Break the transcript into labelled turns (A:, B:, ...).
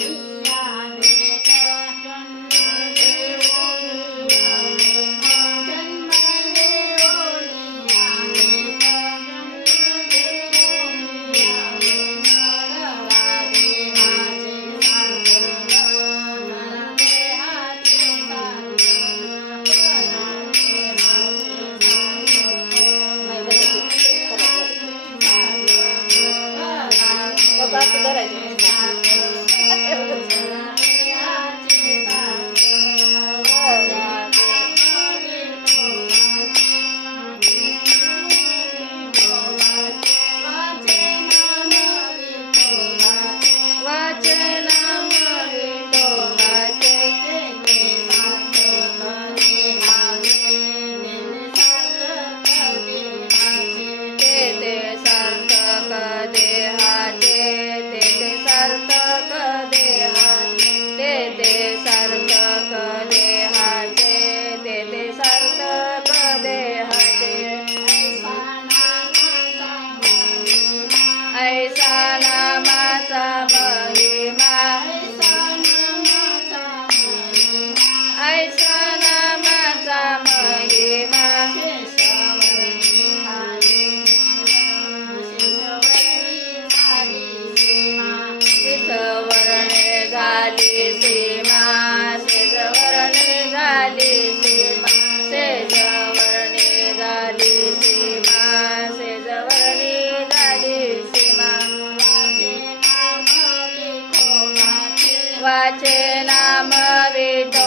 A: Música झाली सीमा शेजवरणी झाली सीमा शेजवरणी झाली सीमा शेजवरणी झाली सीमा. वाचे नाम विठ